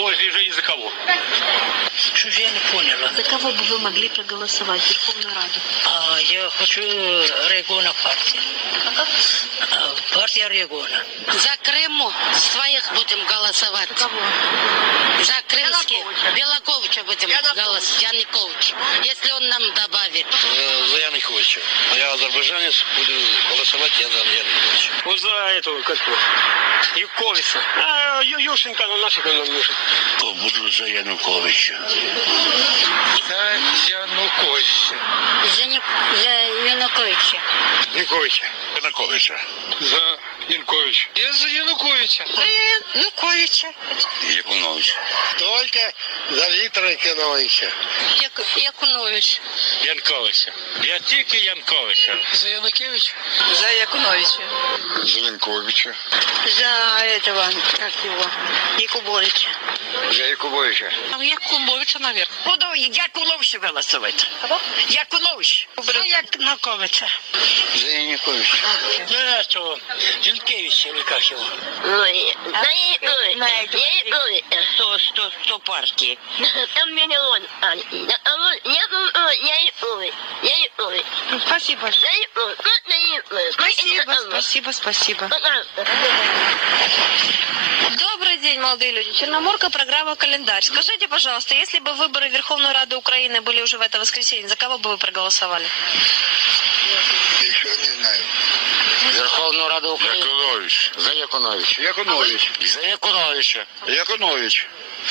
Януковича и же за кого? Что-то я не поняла. За кого бы вы могли проголосовать в Верховную Раду? А, я хочу региона партии. А, партия региона. За Крыму своих будем голосовать. Кого? За крымских. Белаковича будем голосовать. Янукович. Если он нам добавит. За Януковича. Я азербайджанец, буду голосовать я за Януковича. Вот за этого, как его, Юковица. А, Ю- Ющенко, ну нафиг он нам нужен. Буду за Януковича. За Януковича. За, Януковича. Януковича. Януковича. За Януковича. Я за Януковича. Януковича. Якунович. Только за Віктора Кіновича. Якунович. Янковича. Я тільки Янковича. За Янукевича. За Якуновича. За Янковича. За этого, как его, Якубовича. За Якубовича. Якубовича, наверное. Буду Якуновича голосувати. Якунович. За Януковича. За Янковича. За что? Янкевич или как его? Сто, сто, сто партії. Там миллион. Вот я говорю, я и ой, я и ой, Спасибо. Спасибо, спасибо, спасибо. Добрый день, молодые люди. Черноморка, программа «Календарь». Скажите, пожалуйста, если бы выборы в Верховную Раду Украины были уже в это воскресенье, за кого бы вы проголосовали? Еще не знаю. Верховну Раду України. Яковлевич. За Якуновича. Яковлевич. За Якуновича. Яковлевич.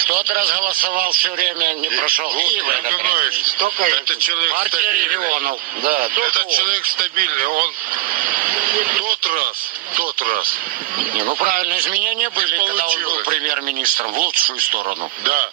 Тот раз голосовал все время, не прошел. Этот раз. Только Это человек Партия регионов. Да, только он. человек стабильный. Он тот раз, тот раз. Не, ну правильно, изменения были, когда он был Получилось. премьер-министром в лучшую сторону. Да.